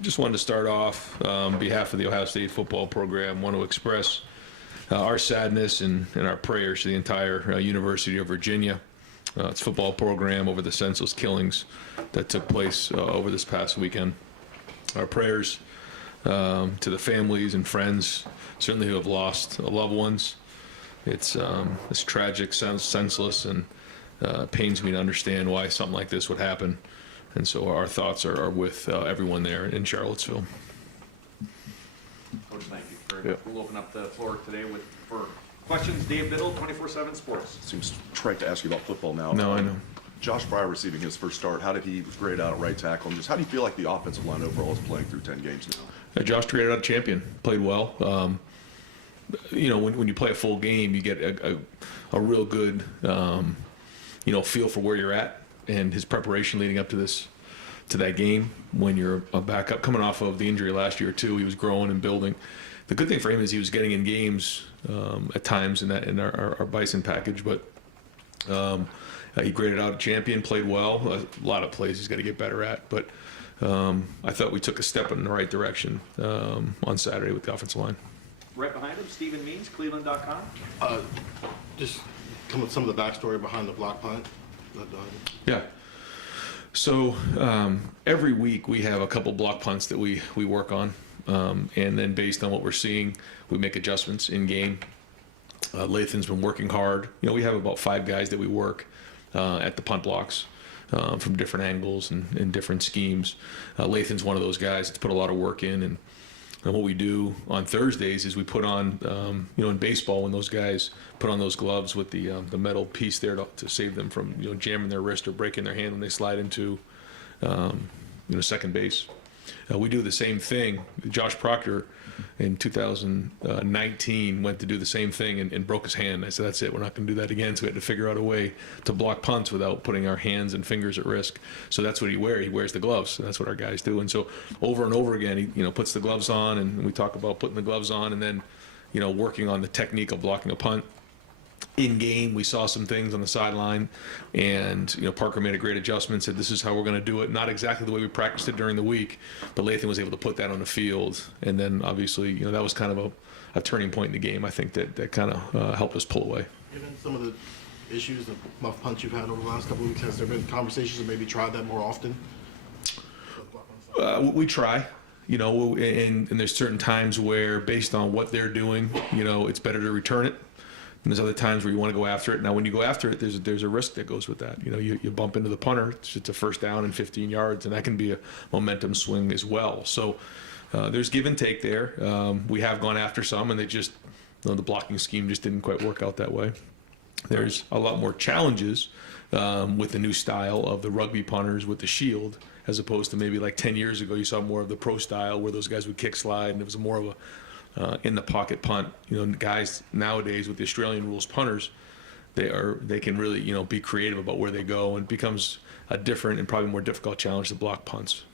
Just wanted to start off on behalf of the Ohio State football program. Want to express our sadness and our prayers to the entire University of Virginia, its football program, over the senseless killings that took place over this past weekend. Our prayers to the families and friends, certainly who have lost loved ones. It's tragic, senseless, and pains me to understand why something like this would happen. And so our thoughts are with everyone there in Charlottesville. Coach, thank you. We'll open up the floor today for questions. Dave Biddle, 24/7 Sports. Seems trite to ask you about football now. No, I know. Josh Breyer receiving his first start. How did he grade out at right tackle? And just how do you feel like the offensive line overall is playing through 10 games now? Josh graded out a champion. Played well. When you play a full game, you get a real good feel for where you're at and his preparation leading up to that game. When you're a backup coming off of the injury last year too, he was growing and building. The good thing for him is he was getting in games at times in our Bison package, but he graded out a champion, played well. A lot of plays he's got to get better at, but I thought we took a step in the right direction on Saturday with the offensive line. Right behind him, Stephen Means, Cleveland.com. Just come with some of the backstory behind the block punt. Yeah. So every week we have a couple block punts that we work on, and then based on what we're seeing, we make adjustments in game. Lathan's been working hard. We have about 5 guys that we work at the punt blocks from different angles and different schemes. Lathan's one of those guys that's put a lot of work in, and what we do on Thursdays is we put on, in baseball, when those guys put on those gloves with the metal piece there to save them from jamming their wrist or breaking their hand when they slide into second base. We do the same thing. Josh Proctor in 2019 went to do the same thing and broke his hand. I said, that's it, we're not going to do that again. So we had to figure out a way to block punts without putting our hands and fingers at risk. So that's what he wears. He wears the gloves. And that's what our guys do. And so over and over again, he puts the gloves on, and we talk about putting the gloves on and then working on the technique of blocking a punt. In game, we saw some things on the sideline, and Parker made a great adjustment, said this is how we're going to do it. Not exactly the way we practiced it during the week, but Lathan was able to put that on the field, and then obviously that was kind of a turning point in the game. I think that kind of helped us pull away. Given some of the issues, the muff punch you've had over the last couple of weeks, has there been conversations to maybe try that more often? We try. And there's certain times where, based on what they're doing, it's better to return it. And there's other times where you want to go after it. Now, when you go after it, there's a risk that goes with that. You bump into the punter, it's a first down and 15 yards, and that can be a momentum swing as well. So there's give and take there. We have gone after some, and they just, the blocking scheme just didn't quite work out that way. There's a lot more challenges with the new style of the rugby punters with the shield, as opposed to maybe like 10 years ago, you saw more of the pro style where those guys would kick slide, and it was more of a in the pocket punt. Guys nowadays with the Australian rules punters, they can really be creative about where they go, and it becomes a different and probably more difficult challenge to block punts.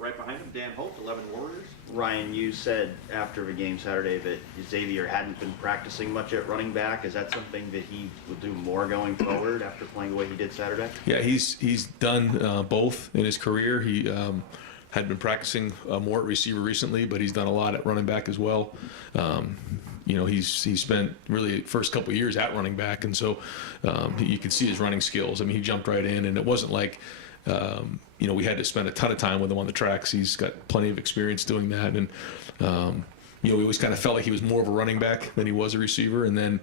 Right behind him, Dan Holt, 11 Warriors. Ryan, you said after the game Saturday that Xavier hadn't been practicing much at running back. Is that something that he will do more going forward after playing the way he did Saturday? Yeah, he's done both in his career. He had been practicing more at receiver recently, but he's done a lot at running back as well. He's spent really the first couple of years at running back, and so you could see his running skills. I mean, he jumped right in, and it wasn't like we had to spend a ton of time with him on the tracks. He's got plenty of experience doing that, and we always kind of felt like he was more of a running back than he was a receiver, and then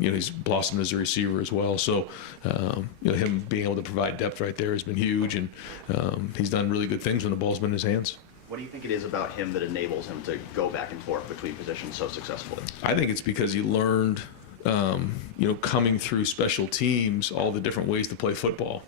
he's blossomed as a receiver as well. So him being able to provide depth right there has been huge, and he's done really good things when the ball's been in his hands. What do you think it is about him that enables him to go back and forth between positions so successfully? I think it's because he learned, coming through special teams, all the different ways to play football.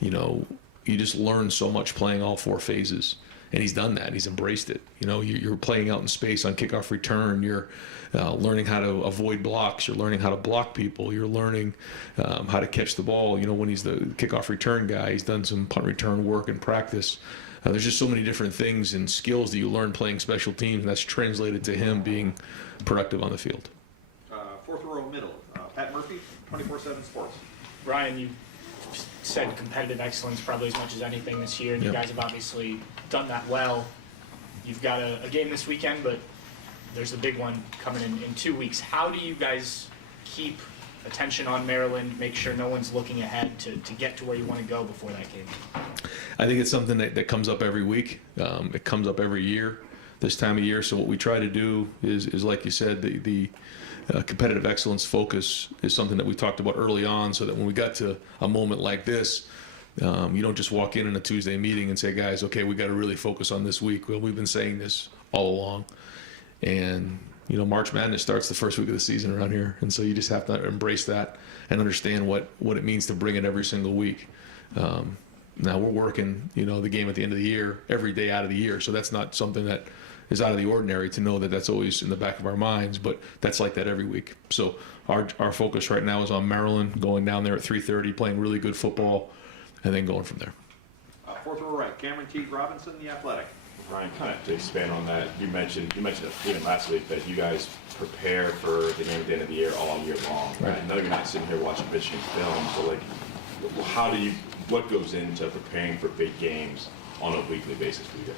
You just learn so much playing all 4 phases. And he's done that. He's embraced it. You're playing out in space on kickoff return. You're learning how to avoid blocks. You're learning how to block people. You're learning how to catch the ball. When he's the kickoff return guy, he's done some punt return work in practice. There's just so many different things and skills that you learn playing special teams, and that's translated to him being productive on the field. Fourth row middle, Pat Murphy, 24/7 Sports. Ryan, you said competitive excellence probably as much as anything this year, and you Yep. guys have obviously done that well. You've got a game this weekend, but there's a big one coming in 2 weeks. How do you guys keep attention on Maryland, make sure no one's looking ahead to get to where you want to go before that game? I think it's something that comes up every week. It comes up every year, this time of year. So what we try to do is like you said, the competitive excellence focus is something that we talked about early on, so that when we got to a moment like this, you don't just walk in a Tuesday meeting and say, guys, okay, we got to really focus on this week. Well, we've been saying this all along. And, March Madness starts the first week of the season around here. And so you just have to embrace that and understand what it means to bring it every single week. Now we're working, the game at the end of the year, every day out of the year. So that's not something that is out of the ordinary to know that that's always in the back of our minds, but that's like that every week. So our focus right now is on Maryland, going down there at 3:30, playing really good football, and then going from there. Fourth row right, Cameron T. Robinson, The Athletic. Ryan, kind of to expand on that, you mentioned even last week that you guys prepare for the game at the end of the year all year long. Right. I know you're not sitting here watching Michigan film, so what goes into preparing for big games on a weekly basis for you guys?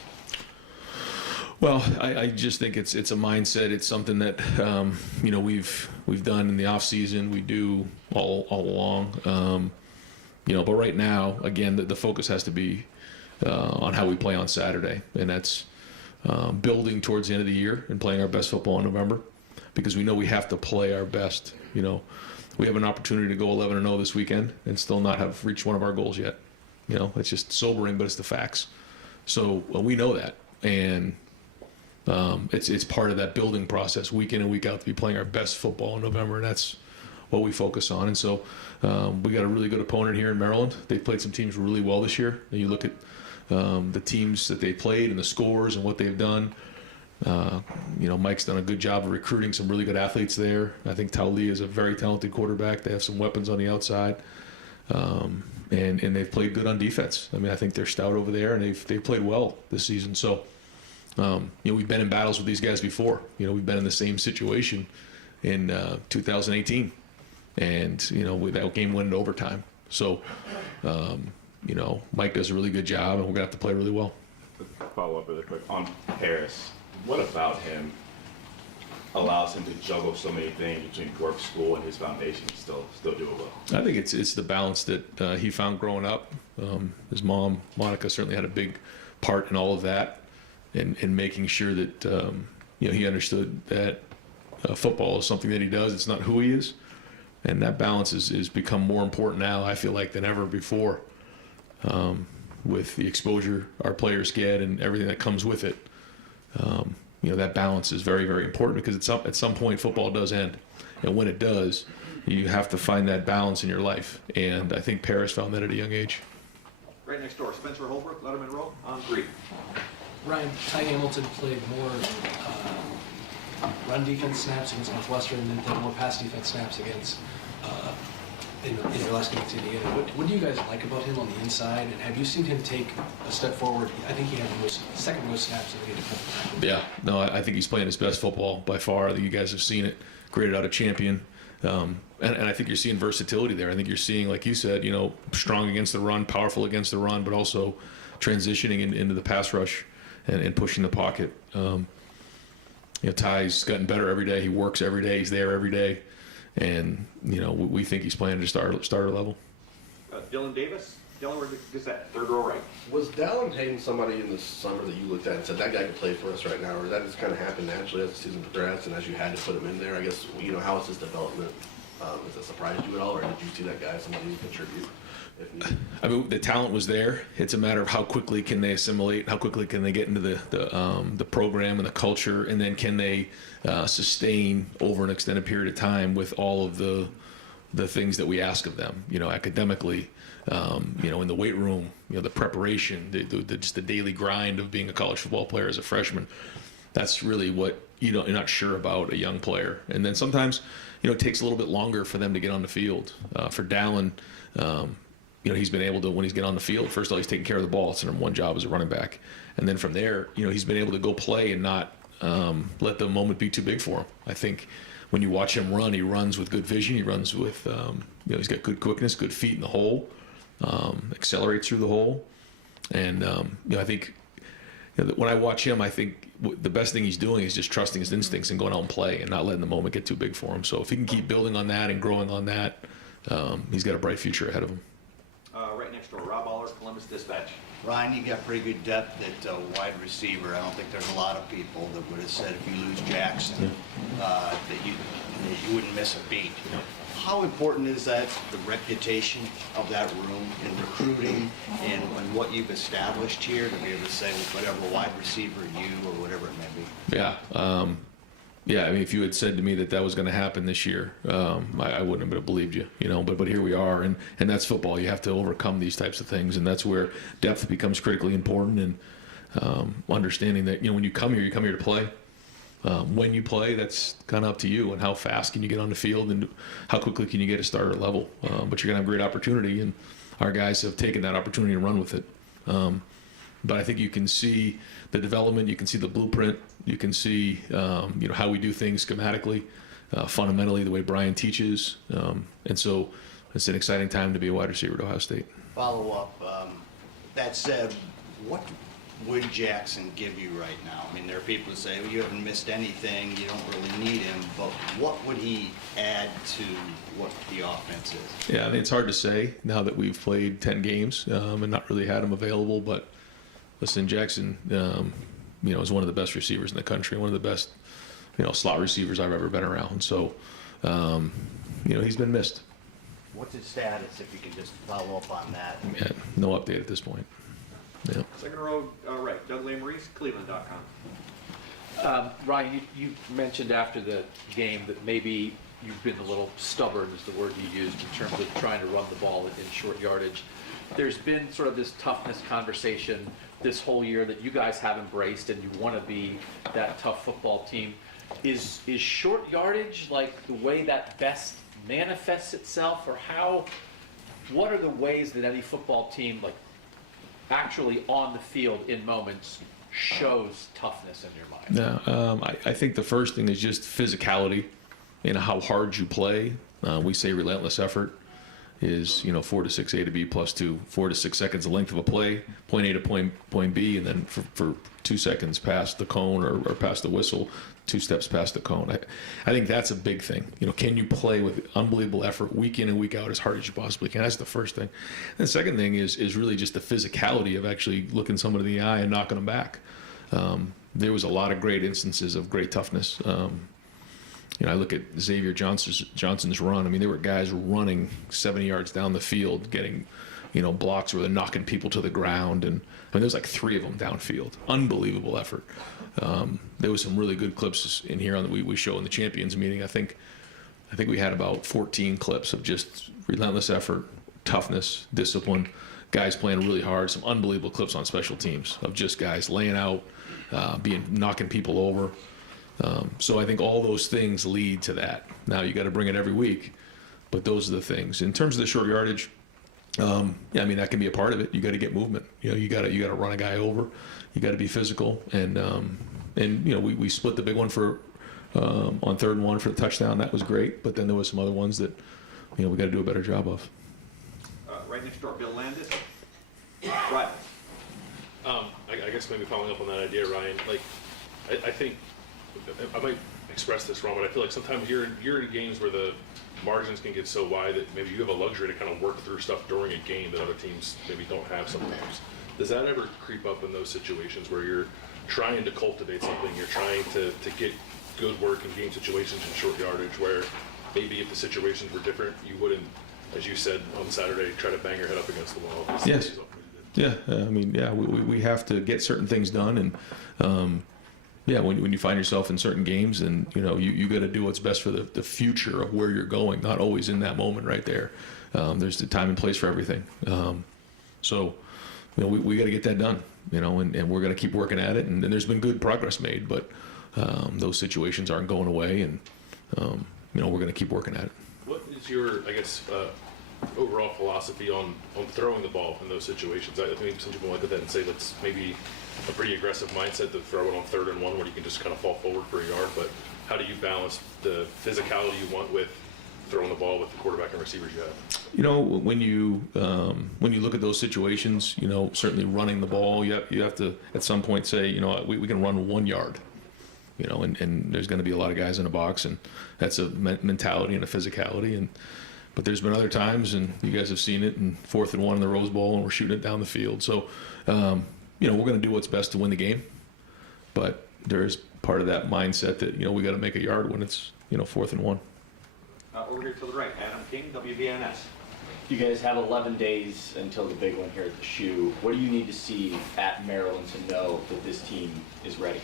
Well, I just think it's a mindset. It's something that we've done in the off season. We do all along. But right now, again, the focus has to be on how we play on Saturday, and that's building towards the end of the year and playing our best football in November, because we know we have to play our best. We have an opportunity to go 11-0 this weekend and still not have reached one of our goals yet. It's just sobering, but it's the facts. So we know that, and it's part of that building process, week in and week out, to be playing our best football in November, and that's what we focus on. And so we got a really good opponent here in Maryland. They've played some teams really well this year, and you look at the teams that they played and the scores and what they've done. Mike's done a good job of recruiting some really good athletes there. I think Taulia is a very talented quarterback. They have some weapons on the outside, and they've played good on defense. I think they're stout over there, and they've played well this season. So we've been in battles with these guys before. We've been in the same situation in 2018, and that game went into overtime. So Mike does a really good job, and we're gonna have to play really well. Follow up really quick on Paris. What about him allows him to juggle so many things between work, school, and his foundation and still do it well? I think it's the balance that he found growing up. His mom, Monica, certainly had a big part in all of that, and making sure that he understood that football is something that he does. It's not who he is, and that balance is become more important now, I feel like, than ever before, with the exposure our players get and everything that comes with it. That balance is very, very important, because at some point football does end, and when it does, you have to find that balance in your life, and I think Paris found that at a young age. Right next door, Spencer Holbrook, Letterman Row, on 3. Ryan, Ty Hamilton played more run defense snaps against Northwestern and then more pass defense snaps against in your last game against Indiana. What do you guys like about him on the inside, and have you seen him take a step forward? I think he had the second most snaps in the NFL. Yeah, no, I think he's playing his best football by far. I think you guys have seen it, graded out a champion. And I think you're seeing versatility there. I think you're seeing, like you said, strong against the run, powerful against the run, but also transitioning into the pass rush and pushing the pocket. Ty's gotten better every day. He works every day. He's there every day. And, we think he's playing at a starter level. Dylan Davis, Delaware Gazette, 3rd row right. Was Dallin Hayden somebody in the summer that you looked at and said, that guy could play for us right now, or that just kind of happened naturally as the season progressed and as you had to put him in there? I guess, how is his development? Has that surprised you at all, or did you see that guy as somebody who contribute if needed? The talent was there. It's a matter of how quickly can they assimilate, how quickly can they get into the program and the culture, and then can they sustain over an extended period of time with all of the things that we ask of them, academically, in the weight room, the preparation, just the daily grind of being a college football player as a freshman. That's really what you're not sure about a young player. And then sometimes, it takes a little bit longer for them to get on the field. For Dallin, he's been able to, when he's get on the field, first of all, he's taking care of the ball. It's the number one job as a running back. And then from there, he's been able to go play and not let the moment be too big for him. I think when you watch him run, he runs with good vision. He runs with, he's got good quickness, good feet in the hole. accelerates through the hole. And, I think when I watch him, I think the best thing he's doing is just trusting his instincts and going out and play and not letting the moment get too big for him. So if he can keep building on that and growing on that, he's got a bright future ahead of him. Right next door, Rob Aller, Columbus Dispatch. Ryan, you got pretty good depth at wide receiver. I don't think there's a lot of people that would have said if you lose Jackson that you wouldn't miss a beat. How important is that, the reputation of that room in recruiting and what you've established here to be able to say whatever wide receiver you or whatever it may be? Yeah. Yeah, I mean, if you had said to me that was going to happen this year, I wouldn't have believed you, but here we are, and that's football. You have to overcome these types of things, and that's where depth becomes critically important, and understanding that, when you come here to play. When you play, that's kind of up to you, and how fast can you get on the field, and how quickly can you get a starter level. But you're going to have a great opportunity, and our guys have taken that opportunity and run with it. But I think you can see the development, you can see the blueprint, you can see how we do things schematically, fundamentally, the way Brian teaches. And so it's an exciting time to be a wide receiver at Ohio State. Follow up, that said, what would Jackson give you right now? I mean, there are people who say, well, you haven't missed anything, you don't really need him, but what would he add to what the offense is? Yeah, I mean, it's hard to say now that we've played 10 games and not really had him available, but listen, Jackson, is one of the best receivers in the country, one of the best, slot receivers I've ever been around. So, he's been missed. What's his status, if you could just follow up on that? Yeah, no update at this point. Yeah. Second row, right, Doug Lesmerises, Cleveland.com. Ryan, you mentioned after the game that maybe you've been a little stubborn, is the word you used, in terms of trying to run the ball in short yardage. There's been sort of this toughness conversation this whole year that you guys have embraced, and you want to be that tough football team. Is short yardage like the way that best manifests itself, or what are the ways that any football team, like actually on the field in moments, shows toughness in your mind? Yeah, I think the first thing is just physicality, how hard you play. We say relentless effort is 4 to 6 A to B plus 2, 4 to 6 seconds the length of a play, point A to point B, and then for 2 seconds past the cone or past the whistle, 2 steps past the cone. I think that's a big thing. Can you play with unbelievable effort week in and week out as hard as you possibly can? That's the first thing. And the second thing is really just the physicality of actually looking someone in the eye and knocking them back. There was a lot of great instances of great toughness. I look at Xavier Johnson's run. I mean, there were guys running 70 yards down the field, getting, blocks where they're knocking people to the ground. And I mean, there's like 3 of them downfield. Unbelievable effort. There was some really good clips in here that we show in the champions meeting. I think we had about 14 clips of just relentless effort, toughness, discipline, guys playing really hard. Some unbelievable clips on special teams of just guys laying out, knocking people over. So I think all those things lead to that. Now you got to bring it every week, but those are the things. In terms of the short yardage, that can be a part of it. You got to get movement. You got to run a guy over. You got to be physical, and we split the big one for on 3rd and 1 for the touchdown. That was great, but then there was some other ones that we got to do a better job of. Right next door, Bill Landis, Rivals. I guess maybe following up on that idea, Ryan. Like, I think. I might express this wrong, but I feel like sometimes you're in games where the margins can get so wide that maybe you have a luxury to kind of work through stuff during a game that other teams maybe don't have sometimes. Does that ever creep up in those situations where you're trying to cultivate something, you're trying to get good work in game situations in short yardage, where maybe if the situations were different, you wouldn't, as you said on Saturday, try to bang your head up against the wall? Yes. Yeah, we have to get certain things done, and when you find yourself in certain games, and you got to do what's best for the future of where you're going, not always in that moment right there. There's the time and place for everything. So we got to get that done, and we're going to keep working at it. And there's been good progress made, but those situations aren't going away, and we're going to keep working at it. What is your, overall philosophy on throwing the ball in those situations? I think some people look at that and say that's maybe a pretty aggressive mindset to throw it on 3rd and 1 where you can just kind of fall forward for a yard, but how do you balance the physicality you want with throwing the ball with the quarterback and receivers you have? You know, when you look at those situations, you know, certainly running the ball, you have to at some point say, you know, we can run 1 yard, you know, and there's going to be a lot of guys in the box, and that's a mentality and a physicality. But there's been other times, and you guys have seen it, and 4th and 1 in the Rose Bowl, and we're shooting it down the field. So, you know, we're going to do what's best to win the game, but there's part of that mindset that, you know, we got to make a yard when it's, you know, 4th and 1. Over here to the right, Adam King, WBNS. You guys have 11 days until the big one here at the Shoe. What do you need to see at Maryland to know that this team is ready?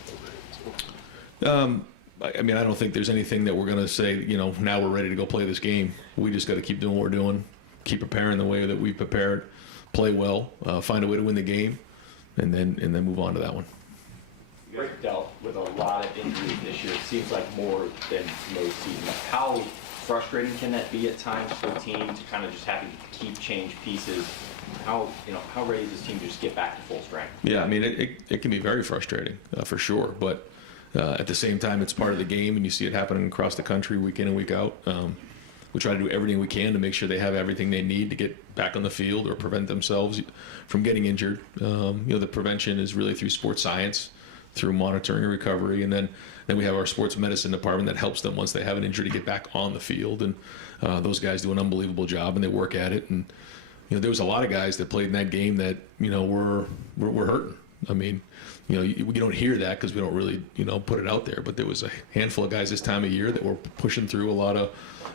I mean, I don't think there's anything that we're going to say, you know, now we're ready to go play this game. We just got to keep doing what we're doing, keep preparing the way that we've prepared, play well, find a way to win the game, and then move on to that one. You guys dealt with a lot of injuries this year. It seems like more than most seasons. How frustrating can that be at times for the team to kind of just having to keep change pieces? How ready is this team to just get back to full strength? Yeah, I mean, it can be very frustrating for sure, but at the same time, it's part of the game, and you see it happening across the country week in and week out. We try to do everything we can to make sure they have everything they need to get back on the field or prevent themselves from getting injured. You know, the prevention is really through sports science, through monitoring and recovery, and then we have our sports medicine department that helps them once they have an injury to get back on the field, and those guys do an unbelievable job, and they work at it. And you know, there was a lot of guys that played in that game that, you know, were hurting. I mean, you know, you don't hear that because we don't really, you know, put it out there, but there was a handful of guys this time of year that were pushing through a lot of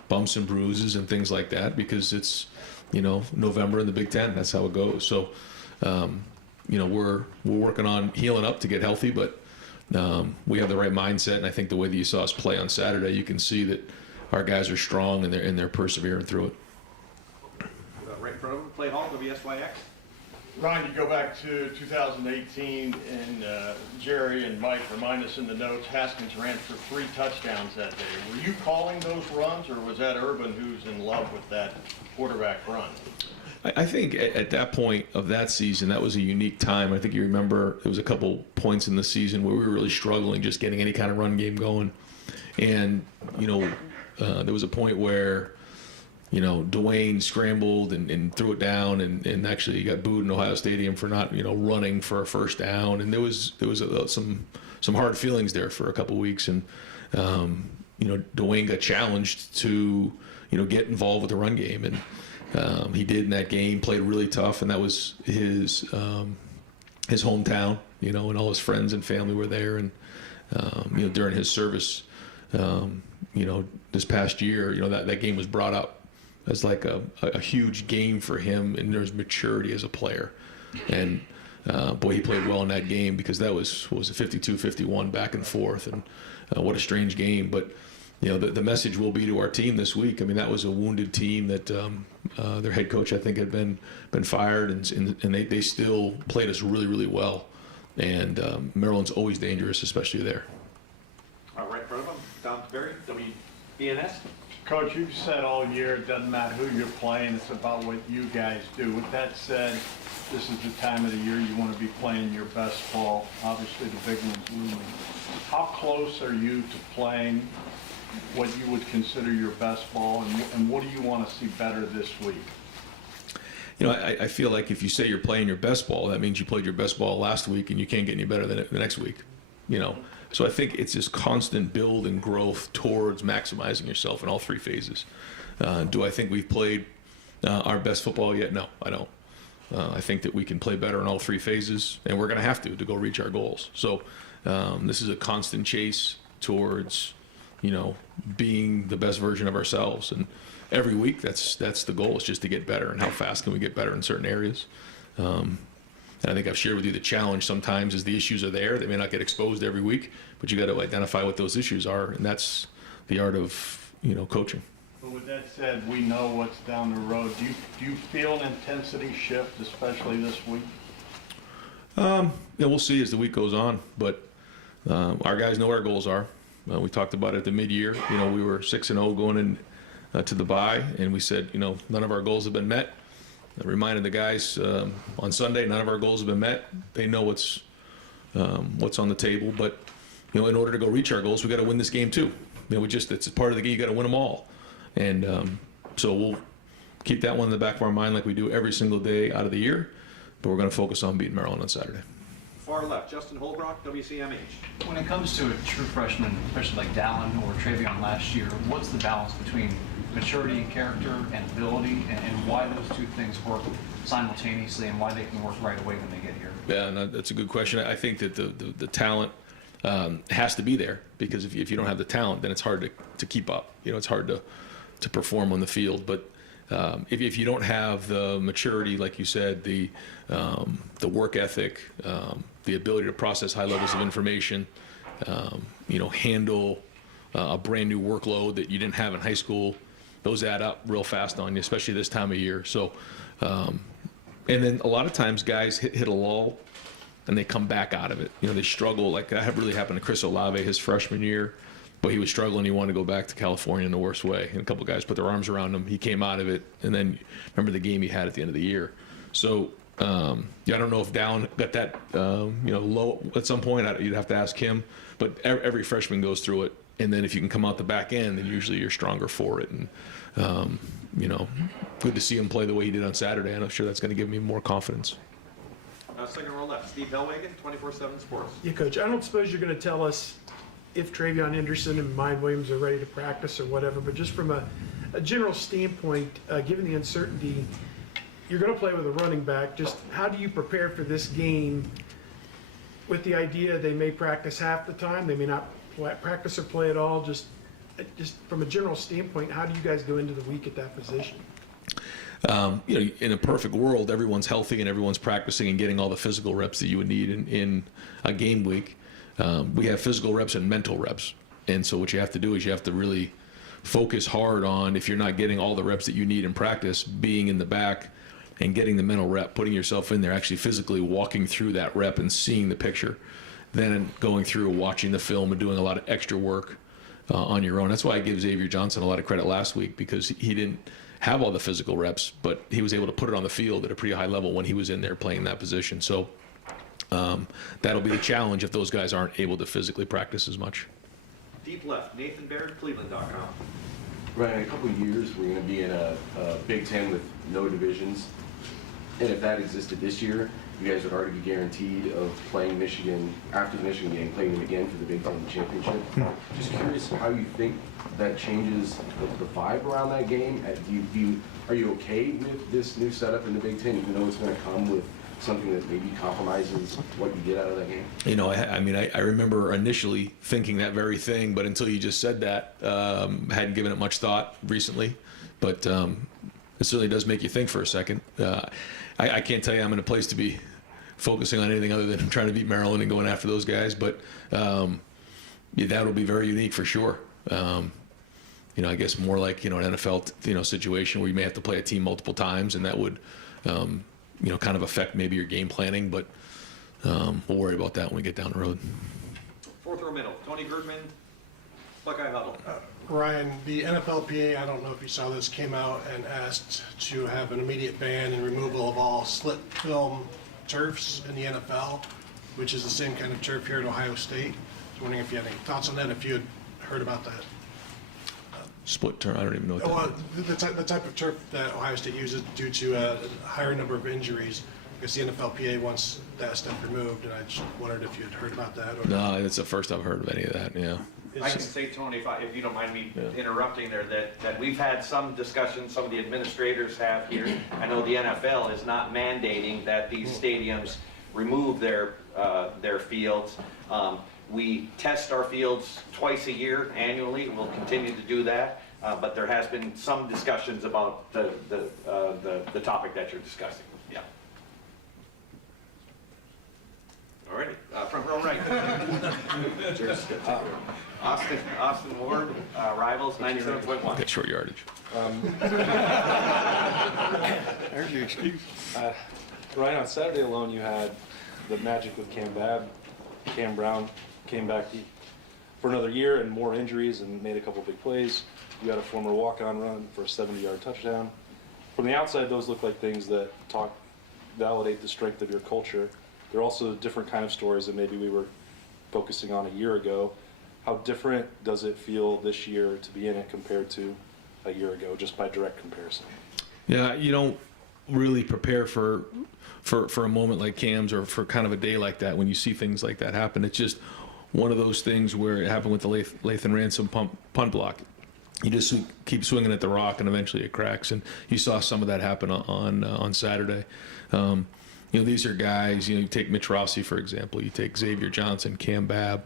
bumps and bruises and things like that because it's, you know, November in the Big Ten. That's how it goes. So, you know, we're working on healing up to get healthy, but we have the right mindset, and I think the way that you saw us play on Saturday, you can see that our guys are strong and they're persevering through it. Right in front of him, Clay Hall, WSYX. Ryan, you go back to 2018, and Jerry and Mike remind us in the notes, Haskins ran for 3 touchdowns that day. Were you calling those runs, or was that Urban who's in love with that quarterback run? I think at that point of that season, that was a unique time. I think you remember there was a couple points in the season where we were really struggling just getting any kind of run game going. And, you know, there was a point where, you know, Dwayne scrambled and threw it down and actually got booed in Ohio Stadium for not, you know, running for a first down. And there was some hard feelings there for a couple weeks. And, you know, Dwayne got challenged to, you know, get involved with the run game. And he did in that game, played really tough. And that was his hometown, you know, and all his friends and family were there. And, you know, during his service, you know, this past year, you know, that game was brought up as like a huge game for him, and there's maturity as a player. And boy, he played well in that game because that was 52-51 back and forth, and what a strange game. But you know, the message will be to our team this week. I mean, that was a wounded team that their head coach, I think, had been fired, and they still played us really, really well. And Maryland's always dangerous, especially there. Right in front of him, Don Berry, WBNS. Coach, you've said all year, it doesn't matter who you're playing, it's about what you guys do. With that said, this is the time of the year you want to be playing your best ball. Obviously, the big one's looming. How close are you to playing what you would consider your best ball, and what do you want to see better this week? You know, I feel like if you say you're playing your best ball, that means you played your best ball last week and you can't get any better than it the next week, you know. So I think it's this constant build and growth towards maximizing yourself in all 3 phases. Do I think we've played our best football yet? No, I don't. I think that we can play better in all 3 phases, and we're going to have to go reach our goals. So this is a constant chase towards, you know, being the best version of ourselves. And every week, that's the goal, is just to get better. And how fast can we get better in certain areas? And I think I've shared with you the challenge sometimes is the issues are there. They may not get exposed every week, but you got to identify what those issues are, and that's the art of, you know, coaching. But with that said, we know what's down the road. Do you feel an intensity shift, especially this week? Yeah, we'll see as the week goes on, but our guys know what our goals are. We talked about it at the mid-year. You know, we were 6-0 going in to the bye, and we said, you know, none of our goals have been met. I reminded the guys on Sunday, none of our goals have been met. They know what's on the table, but you know, in order to go reach our goals, we got to win this game too. You know, it's part of the game. You got to win them all, And so we'll keep that one in the back of our mind like we do every single day out of the year, but we're going to focus on beating Maryland on Saturday. Far left, Justin Holbrook, WCMH. When it comes to a true freshman, especially like Dallin or Travion last year, what's the balance between maturity and character and ability, and why those two things work simultaneously and why they can work right away when they get here? Yeah, no, that's a good question. I think that the talent has to be there, because if you don't have the talent, then it's hard to keep up. It's hard to perform on the field. But if you don't have the maturity, like you said, the work ethic, the ability to process high levels of information, handle a brand new workload that you didn't have in high school, those add up real fast on you, especially this time of year. So, and then a lot of times guys hit a lull and they come back out of it. They struggle. Like that really happened to Chris Olave his freshman year, but he was struggling. He wanted to go back to California in the worst way. And a couple guys put their arms around him. He came out of it. And then remember the game he had at the end of the year. So, I don't know if Dallin got that, low at some point. You'd have to ask him. But every freshman goes through it. And then if you can come out the back end, then usually you're stronger for it. And, good to see him play the way he did on Saturday. I'm sure that's going to give me more confidence. Second row left, Steve Hellwagen, 24/7 Sports. Yeah, Coach, I don't suppose you're going to tell us if Travion Henderson and Mind Williams are ready to practice or whatever, but just from a general standpoint, given the uncertainty, you're going to play with a running back. Just how do you prepare for this game with the idea they may practice half the time, they may not practice or play at all? Just from a general standpoint, how do you guys go into the week at that position? In a perfect world, everyone's healthy and everyone's practicing and getting all the physical reps that you would need in a game week. We have physical reps and mental reps. And so what you have to do is you have to really focus hard on, if you're not getting all the reps that you need in practice, being in the back and getting the mental rep, putting yourself in there, actually physically walking through that rep and seeing the picture. Then going through, watching the film and doing a lot of extra work on your own. That's why I give Xavier Johnson a lot of credit last week, because he didn't have all the physical reps, but he was able to put it on the field at a pretty high level when he was in there playing that position. So that'll be the challenge if those guys aren't able to physically practice as much. Deep left, Nathan Baird, Cleveland.com. Right, in a couple of years, we're going to be in a Big Ten with no divisions. And if that existed this year, you guys would already be guaranteed of playing Michigan after the Michigan game, playing them again for the Big Ten championship. Just curious how you think that changes the vibe around that game. Are you okay with this new setup in the Big Ten, even though it's going to come with something that maybe compromises what you get out of that game? I remember initially thinking that very thing, but until you just said that, hadn't given it much thought recently. But it certainly does make you think for a second. I can't tell you I'm in a place to be focusing on anything other than trying to beat Maryland and going after those guys, but that'll be very unique for sure. I guess more like an NFL situation where you may have to play a team multiple times, and that would kind of affect maybe your game planning, but we'll worry about that when we get down the road. Fourth row middle, Tony Girdman, Buckeye Huddle. Ryan, the NFLPA, I don't know if you saw this, came out and asked to have an immediate ban and removal of all slip film turfs in the NFL, which is the same kind of turf here at Ohio State. I was wondering if you had any thoughts on that, if you had heard about that. Split turf, I don't even know what that the type of turf that Ohio State uses due to a higher number of injuries. I guess the NFLPA wants that stuff removed, and I just wondered if you had heard about that. Or No, it's the first I've heard of any of that, yeah. I can say, Tony, if you don't mind me interrupting there, that we've had some discussions, some of the administrators have here. I know the NFL is not mandating that these stadiums remove their fields. We test our fields twice a year annually. We'll continue to do that. But there has been some discussions about the topic that you're discussing. Yeah. All righty. Front row right. Austin Ward, Rivals, 97.1. Get short yardage. There's your excuse. Ryan, on Saturday alone, you had the magic with Cam Brown came back for another year and more injuries and made a couple big plays. You had a former walk-on run for a 70-yard touchdown. From the outside, those look like things that validate the strength of your culture. They're also different kind of stories than maybe we were focusing on a year ago. How different does it feel this year to be in it compared to a year ago, just by direct comparison? Yeah, you don't really prepare for a moment like Cam's or for kind of a day like that when you see things like that happen. It's just one of those things where it happened with the Lathan Ransom punt block. You just keep swinging at the rock, and eventually it cracks. And you saw some of that happen on Saturday. These are guys. You take Mitch Rossi, for example. You take Xavier Johnson, Cam Babb.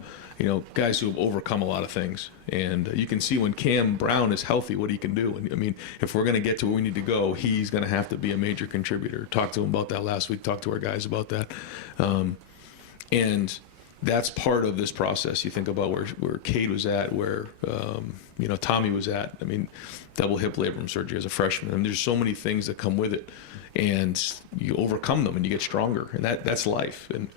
Guys who have overcome a lot of things. And you can see when Cam Brown is healthy, what he can do. And I mean, if we're going to get to where we need to go, he's going to have to be a major contributor. Talked to him about that last week. Talked to our guys about that. And that's part of this process. You think about where Cade was at, where Tommy was at. I mean, double hip labrum surgery as a freshman. I mean, there's so many things that come with it, and you overcome them and you get stronger. And that's life. And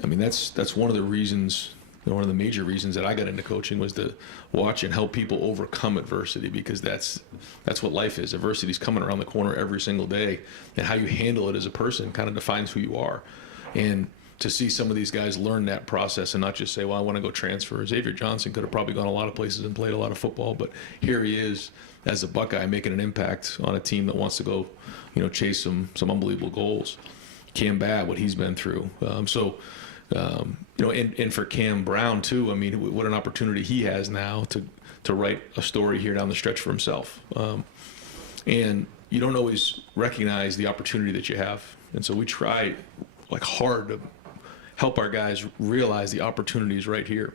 I mean, that's one of the reasons. One of the major reasons that I got into coaching was to watch and help people overcome adversity, because that's what life is. Adversity is coming around the corner every single day, and how you handle it as a person kind of defines who you are. And to see some of these guys learn that process and not just say, well, I want to go transfer. Xavier Johnson could have probably gone a lot of places and played a lot of football, but here he is as a Buckeye making an impact on a team that wants to go, chase some unbelievable goals. Cam Babb, what he's been through. And for Cam Brown too, I mean, what an opportunity he has now to write a story here down the stretch for himself. And you don't always recognize the opportunity that you have. And so we try hard to help our guys realize the opportunity is right here.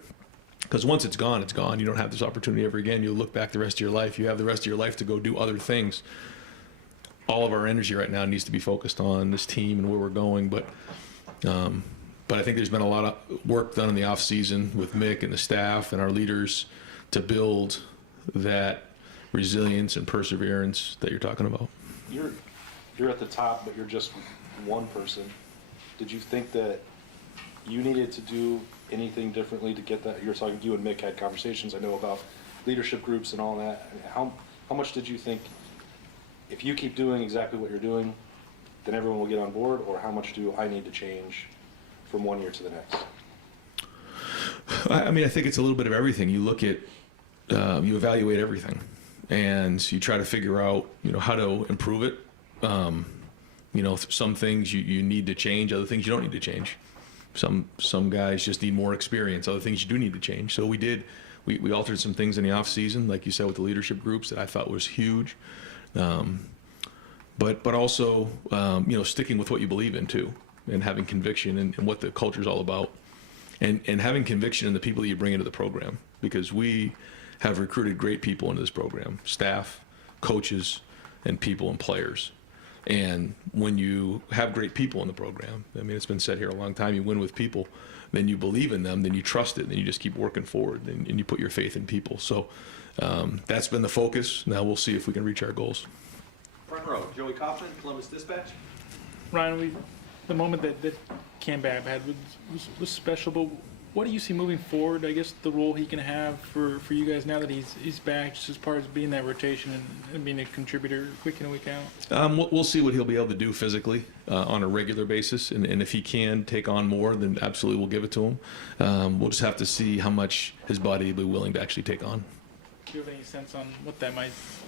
Because once it's gone, it's gone. You don't have this opportunity ever again. You'll look back the rest of your life. You have the rest of your life to go do other things. All of our energy right now needs to be focused on this team and where we're going. But I think there's been a lot of work done in the off season with Mick and the staff and our leaders to build that resilience and perseverance that you're talking about. You're at the top, but you're just one person. Did you think that you needed to do anything differently to get that? You and Mick had conversations, I know, about leadership groups and all that. I mean, how much did you think, if you keep doing exactly what you're doing, then everyone will get on board, or how much do I need to change from one year to the next? I mean, I think it's a little bit of everything. You look at, you evaluate everything, and you try to figure out, how to improve it. Some things you need to change, other things you don't need to change. Some guys just need more experience, other things you do need to change. So we altered some things in the off season, like you said, with the leadership groups that I thought was huge. But also, sticking with what you believe in too, and having conviction in what the culture is all about, and having conviction in the people that you bring into the program, because we have recruited great people into this program, staff, coaches, and people and players. And when you have great people in the program, I mean, it's been said here a long time, you win with people, then you believe in them, then you trust it, then you just keep working forward, and you put your faith in people. So that's been the focus. Now we'll see if we can reach our goals. Front row, Joey Kaufman, Columbus Dispatch. Ryan, the moment that Cam Babb had was special, but what do you see moving forward? I guess the role he can have for you guys now that he's back, just as part of being that rotation and being a contributor week in and week out? We'll see what he'll be able to do physically on a regular basis, and if he can take on more, then absolutely we'll give it to him. We'll just have to see how much his body will be willing to actually take on. Do you have any sense on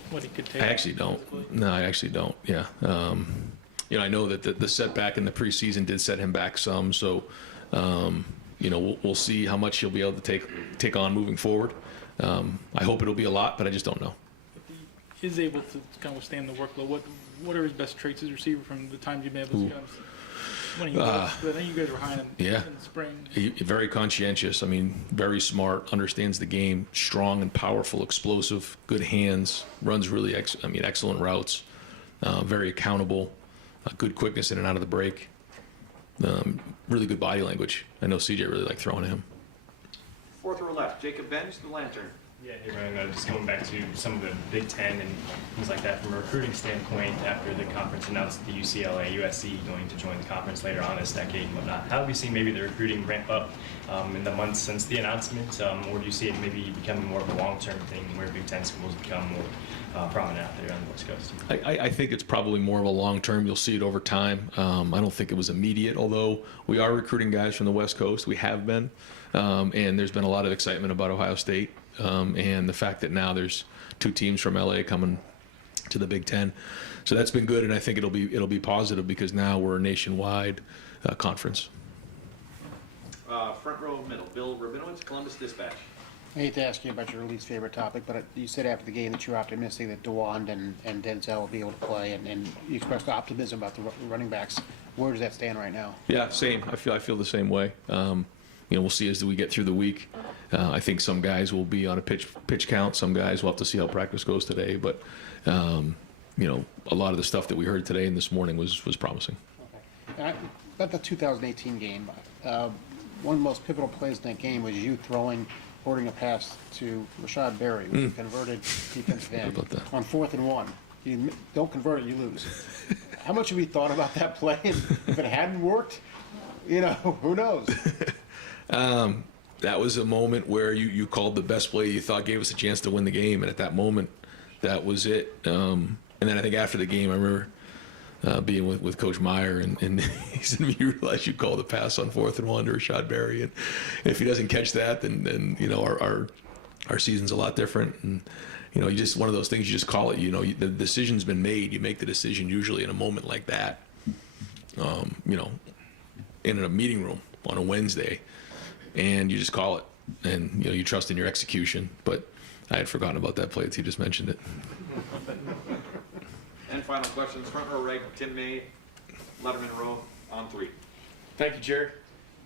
what he could take? I actually don't. No, I actually don't. Yeah. I know that the setback in the preseason did set him back some, so we'll see how much he'll be able to take on moving forward. I hope it'll be a lot, but I just don't know. If he is able to kind of withstand the workload, what are his best traits as a receiver from the times you've been able to see him? When he I think you guys were high in the spring. Very conscientious. I mean, very smart, understands the game, strong and powerful, explosive, good hands, runs really excellent routes, very accountable, good quickness in and out of the break, really good body language. I know CJ really liked throwing him. Fourth row left, Jacob Benz, The Lantern. Yeah, hey Ryan, just going back to some of the Big Ten and things like that from a recruiting standpoint, after the conference announced the UCLA, USC going to join the conference later on this decade and whatnot, how have you seen maybe the recruiting ramp up in the months since the announcement, or do you see it maybe becoming more of a long-term thing where Big Ten schools become more prominent out there on the West Coast? I think it's probably more of a long-term. You'll see it over time. I don't think it was immediate, although we are recruiting guys from the West Coast. We have been, and there's been a lot of excitement about Ohio State. And the fact that now there's 2 teams from LA coming to the Big Ten. So that's been good, and I think it'll be positive because now we're a nationwide conference. Front row middle, Bill Rabinowitz, Columbus Dispatch. I hate to ask you about your least favorite topic, but you said after the game that you're optimistic that DeWand and Denzel will be able to play, and you expressed optimism about the running backs. Where does that stand right now? Yeah, same. I feel the same way. We'll see as we get through the week. I think some guys will be on a pitch count. Some guys will have to see how practice goes today. But a lot of the stuff that we heard today and this morning was promising. Okay. About the 2018 game, one of the most pivotal plays in that game was you forwarding a pass to Rashad Berry, with a converted defensive end on 4th and 1. You don't convert it, you lose. How much have you thought about that play? And if it hadn't worked, who knows? That was a moment where you called the best play you thought gave us a chance to win the game, and at that moment, that was it. And then I think after the game, I remember being with Coach Meyer, and he said, "You realize you called the pass on 4th and 1 to Rashad Berry, and if he doesn't catch that, then our season's a lot different." And you just one of those things, you just call it. The decision's been made. You make the decision usually in a moment like that. In a meeting room on a Wednesday, and you just call it, and you trust in your execution. But I had forgotten about that play until you just mentioned it. And final questions, front row right, Tim May, Letterman row, on 3. Thank you, Jared.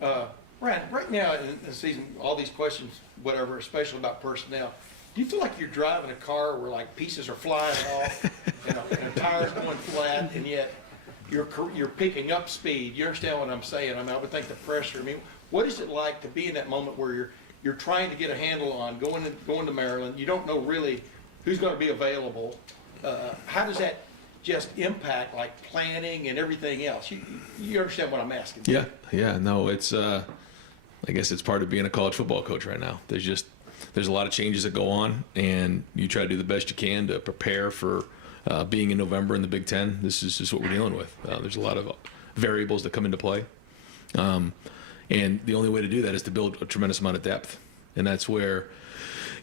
Ryan, right now in the season, all these questions, whatever, especially about personnel, do you feel like you're driving a car where like pieces are flying off and a tire's going flat, and yet you're picking up speed? You understand what I'm saying? I would think the pressure. What is it like to be in that moment where you're trying to get a handle on going to Maryland? You don't know really who's going to be available. How does that just impact like planning and everything else? You understand what I'm asking? Yeah. No, it's I guess it's part of being a college football coach right now. There's a lot of changes that go on, and you try to do the best you can to prepare for being in November in the Big Ten. This is just what we're dealing with. There's a lot of variables that come into play, and the only way to do that is to build a tremendous amount of depth, and that's where.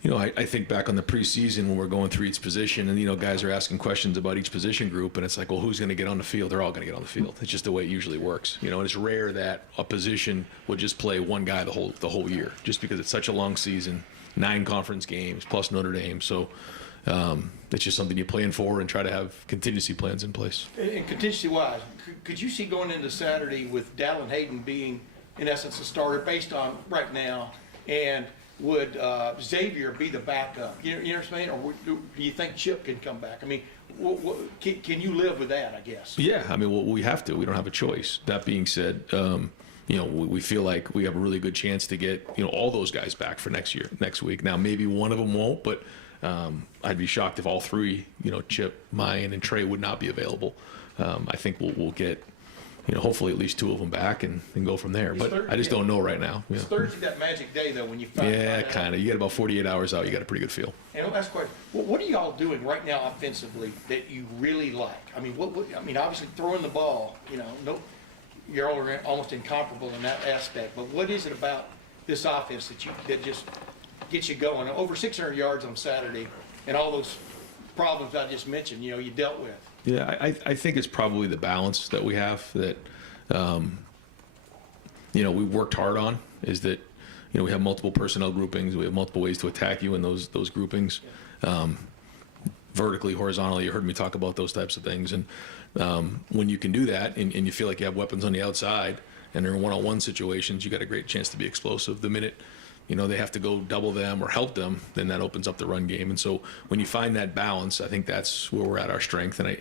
I think back on the preseason when we're going through each position, and guys are asking questions about each position group, and it's like, well, who's going to get on the field? They're all going to get on the field. It's just the way it usually works. And it's rare that a position would just play one guy the whole year, just because it's such a long season, 9 conference games plus Notre Dame. So it's just something you plan for and try to have contingency plans in place. And contingency-wise, could you see going into Saturday with Dallin Hayden being, in essence, a starter based on right now, and would Xavier be the backup? You know what I'm saying? Or do you think Chip can come back? Can you live with that, I guess? Yeah, we have to. We don't have a choice. That being said, we feel like we have a really good chance to get all those guys back for next week. Now, maybe one of them won't, but I'd be shocked if all 3, Chip, Mayan, and Trey would not be available. I think we'll get hopefully at least 2 of them back and go from there. But I just don't know right now. It's Thursday that magic day, though, when you find out. Kind of. You get about 48 hours out, you got a pretty good feel. And last question, what are y'all doing right now offensively that you really like? Obviously throwing the ball, you're almost incomparable in that aspect. But what is it about this offense that just gets you going? Over 600 yards on Saturday, and all those problems I just mentioned, you dealt with. Yeah, I think it's probably the balance that we have that, we worked hard on, is that, we have multiple personnel groupings. We have multiple ways to attack you in those groupings. Vertically, horizontally, you heard me talk about those types of things. And when you can do that and you feel like you have weapons on the outside and they're in one-on-one situations, you got a great chance to be explosive. The minute they have to go double them or help them, then that opens up the run game. And so when you find that balance, I think that's where we're at our strength. And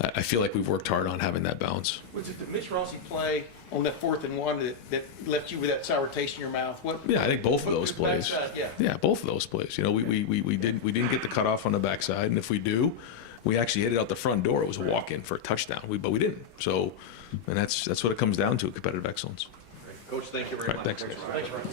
I feel like we've worked hard on having that balance. Was it the Mitch Rossi play on that 4th and 1 that left you with that sour taste in your mouth? Yeah, I think both of those plays. Yeah, both of those plays. We didn't get the cutoff on the backside, and if we do, we actually hit it out the front door. It was a walk-in for a touchdown, but we didn't. So, and that's what it comes down to: competitive excellence. Coach, thank you very much. Thanks. Thanks, Ryan.